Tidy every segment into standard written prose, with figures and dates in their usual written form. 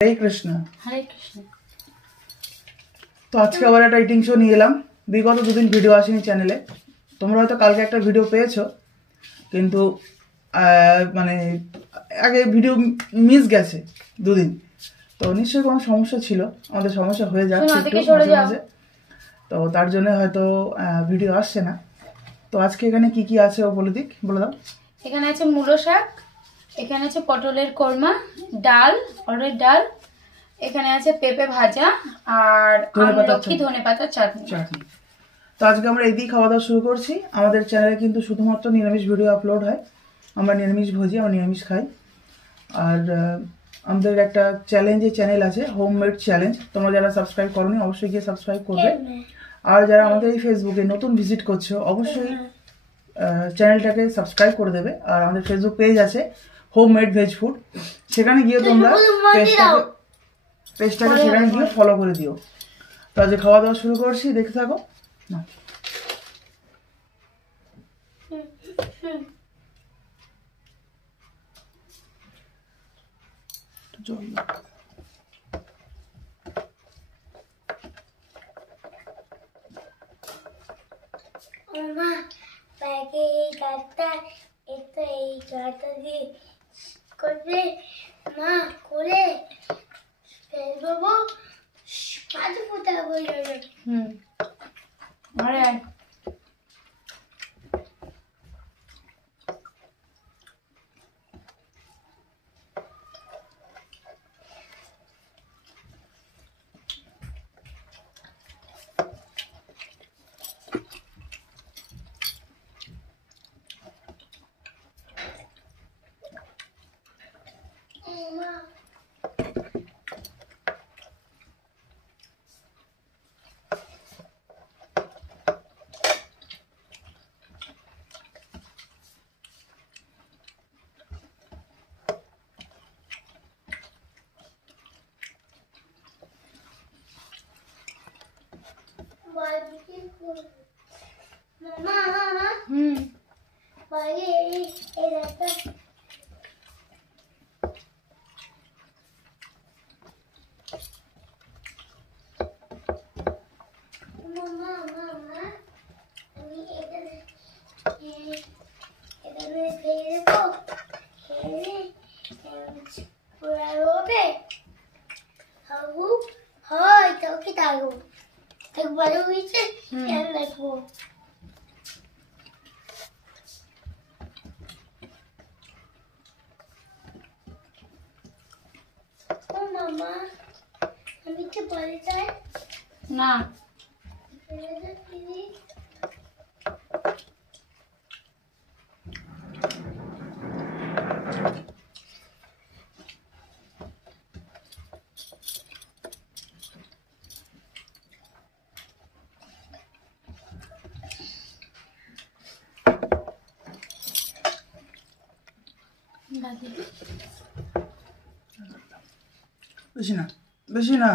हरे कृष्ण। हरे कृष्ण। तो आज के आबार एक इटिंग शो নিয়ে এলাম। বিগত দুদিন ভিডিও আসেনি চ্যানেলে। তোমরা হয়তো কালকে একটা ভিডিও পেয়েছো, কিন্তু মানে আগে ভিডিও মিস গেছে দুদিন। তো নিশ্চয়ই কোনো সমস্যা ছিল, আমাদের সমস্যা হয়ে যাচ্ছে একটু মাঝে মাঝে, তো তার জন্য হয়তো ভিডিও আসছে না। তো আজকে এখানে কি কি আছে ও বলে দাও। এখানে আছে মূলো শাক, এখানে আছে পটলের কোরমা, ডাল, অরহরের ডাল, এখানে আছে পেঁপে ভাজা আর আমলকি ধনেপাতার চাটনি। তো আজকে আমরা এই দিয়ে খাওয়া দাওয়া শুরু করছি। আমাদের চ্যানেলে কিন্তু শুধুমাত্র নিরামিষ ভিডিও আপলোড হয়। আমরা নিরামিষ ভোজি, আমরা নিরামিষ খাই। আর আমাদের একটা চ্যানেল আছে, হোমমেড চ্যালেঞ্জ। তোমরা যারা সাবস্ক্রাইব করোনি অবশ্যই গিয়ে সাবস্ক্রাইব করবে। আর যারা আমাদের এই ফেসবুকে নতুন ভিজিট করছো অবশ্যই চ্যানেলটাকে সাবস্ক্রাইব করে দেবে। আর আমাদের ফেসবুক পেজ আছে হোমমেড ভেজ ফুড, সেখানে গিয়ে তোমরা পেজটাকে সেখানে গিয়ে ফলো করে দিও। তো আজকে খাওয়া দাওয়া শুরু করছি, দেখতে থাকো। না মা ব্যাগে এই গাছটা এই গাছটা দিয়ে করবে মা করে ফেলবো কাজ ফুটা বই যাবে। আরে মামা বাইরে এই রাস্তা মামা আমি এখানে খেয়ে দেবো, খেয়ে পুরা রোবে হাবু হয় তোকে দাগো একবারও হয়েছে দেখবো। ও মামা আমি কি বলে চাই না বেশি না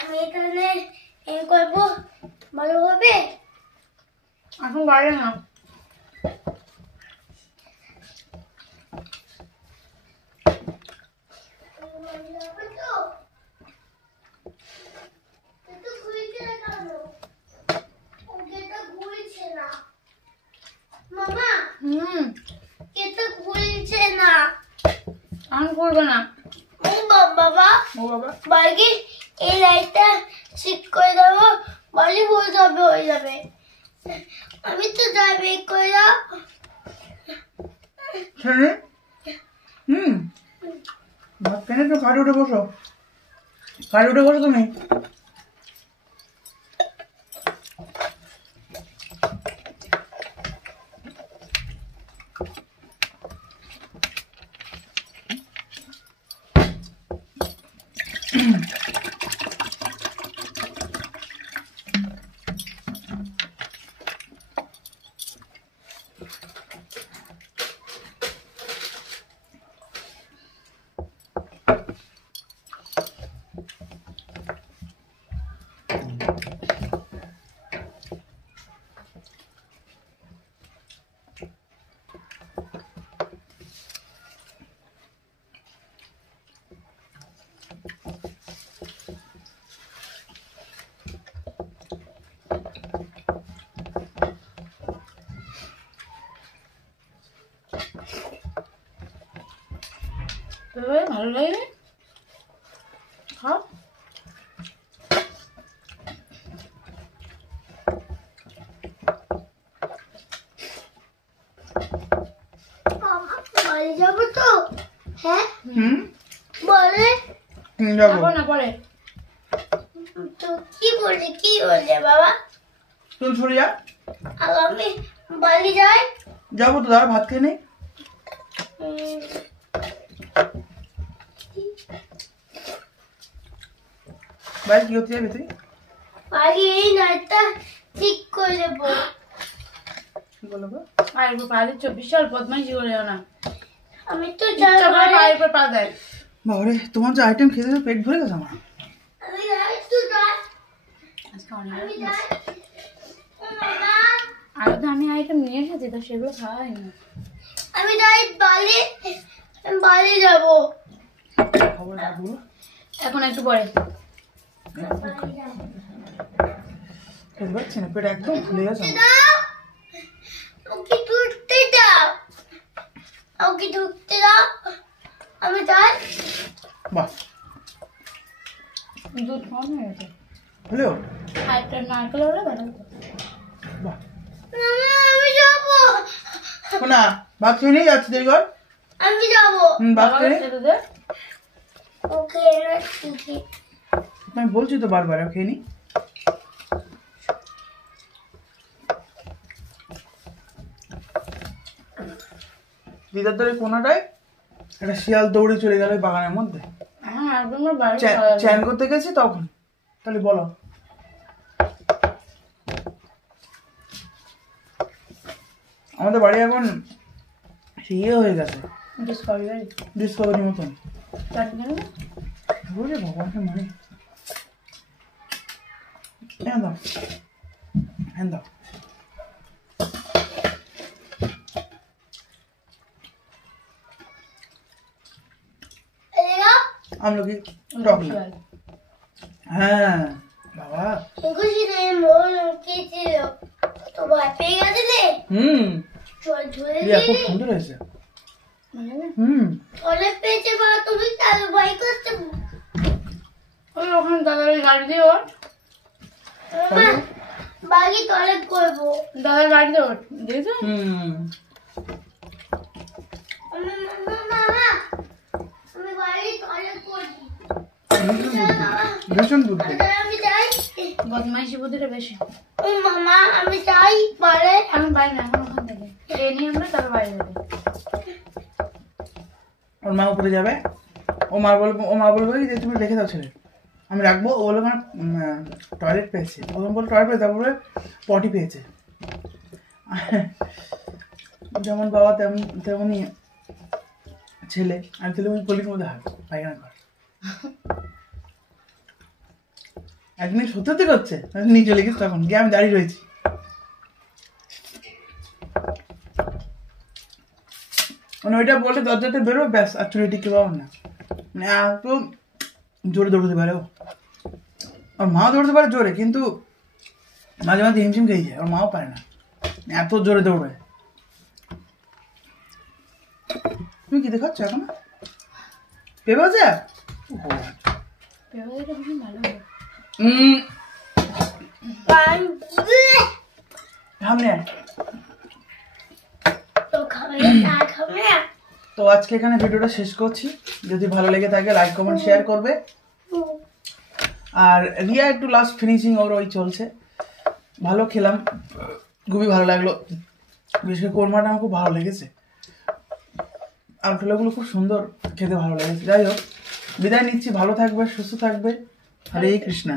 আমি এখানে করবো ভালো হবে এখন বাইরে না। মামা এটা ঘুরছে না, অন করবে না। ও বাবা বাড়ি এই লাইটটা ঠিক করে দেবো, বাড়ি হয়ে যাবে। আমি তো যাবে করে দাও। ভাত কেন একটু খাটে উঠে বসো, তুমি। ভালো লাগে খাও। বাড়ি যাবো তো? হ্যাঁ হুম বলে যাবো। এখন না পরে। তো কি বললে বাবা? তুই সরে যা। আর আমি বাড়ি যাই। যাবো তো, দাঁড়া ভাত খেয়ে নেই। ভাই কি হতে যাবি তুই? বাড়ি এই নাইটটা ঠিক করে দেবো। কি বলবো? পায়ের উপর পা দিচ্ছ, বিশাল বদমাইশি করে যাও না। আমি তো ইচ্ছা করে পায়ের উপর পা দেয়। বাবারে, তোমার যে আইটেম খেতে খেতে পেট ভরে গেছে আমার। আমি যাই তো যাই। আজকে অনেক আমি যাই। ও বাবা আরো তো আমি আইটেম নিয়ে এসেছি, তো সেগুলো খাওয়া হয়নি। আমি যাই বাড়ি। বাড়ি যাবো। খবর রাখবো। এখন একটু পরে। খেতে পারছি না, পেট একদম ফুলে গেছে আমার। দাও ওকে ঢুকতে দাও। ওকে ঢুকতে দাও। আমি যাই। বাহ, দুধ কম হয়ে গেছে। হলেও আর একটা নারকেল হলে ভালো হতো। বাহ। মামা আমি যাবো। শোনা, ভাত খেয়ে নিয়ে যাচ্ছি দেরি কর। আমি যাবো। ভাত বাবাকে খেয়ে নে। খেতে দে। ওকে রাখছি। আমি বলছি তো বারবার খেয়ে নি। দিদার ধরে কোনাটায় একটা শিয়াল দৌড়ে চলে গেল ওই বাগানের মধ্যে। হ্যাঁ, একদম আমার বাড়ি চ্যান করতে গেছি তখন। তাহলে বলো, আমাদের বাড়ি এখন ইয়ে হয়ে গেছে, ডিসকভারি মতন। বলে ভগবানকে মানে হ্যাঁ দাও, হ্যাঁ দাও। আমলকি টক না। হ্যাঁ বাবা, খুশি নেই মন কি ছিল তো ভয় পেয়ে গেছিলে। ঝরে ইয়া খুব সুন্দর হয়েছে। অনেক পেয়েছে বা তুমি তার ভয় করতে। ওই ওখানে দাদার গাড়ি দিয়ে ওঠ। বাকি টয়লেট করবো। দাদার গাড়িতে ওঠ, দেখছো? মামা আমি বাড়ি টয়লেট করছি। ভীষণ বুদ্ধি। আমি যাই। বদমাইশি বুদ্ধিটা বেশি। ও মামা আমি যাই পরে। আমি বাইরে না, এখন ওখান থেকে ট্রেন নিয়ে আমরা তারপর বাইরে যাবো। ওর মা উপরে যাবে, ও মা বলবে যে তুমি রেখে দাও ছেলে, আমি রাখবো। ও বলবে টয়লেট পেয়েছে, প্রথম বলে টয়লেট পেয়েছে, তারপরে পটি পেয়েছে। যেমন বাবা তেমনই ছেলে। আমি তাহলে ওই গলির মধ্যে হাঁট পায়খানা কর। একদিন সত্যি করছে, নিয়ে চলে গেছে, তখন গিয়ে আমি দাঁড়িয়ে রয়েছি। মানে ওইটা বলে দরজাতে বেরোবে, ব্যাস আর চুরি টিকে পাবো না। মানে এত জোরে দৌড়তে পারে ও। ওর মাও দৌড়তে পারে জোরে, কিন্তু মাঝে মাঝে হিমশিম খেয়ে যায়, ওর মাও পারে না, এত জোরে দৌড়বে। তুমি কি দেখাচ্ছ এখন? পেঁপে আছে? পেঁপেটা ভীষণ ভালো হবে। সামনে তো খাবে না খাবে না। তো আজকে এখানে ভিডিওটা শেষ করছি। যদি ভালো লেগে থাকে লাইক কমেন্ট শেয়ার করবে। আর রিয়া একটু লাস্ট ফিনিশিং ওর ওই চলছে। ভালো খেলাম, খুবই ভালো লাগলো। বিশেষ করে কোরমাটা আমার খুব ভালো লেগেছে, আর ঠোলাগুলো খুব সুন্দর, খেতে ভালো লেগেছে। যাই হোক, বিদায় নিচ্ছি। ভালো থাকবে, সুস্থ থাকবে। হরে কৃষ্ণা।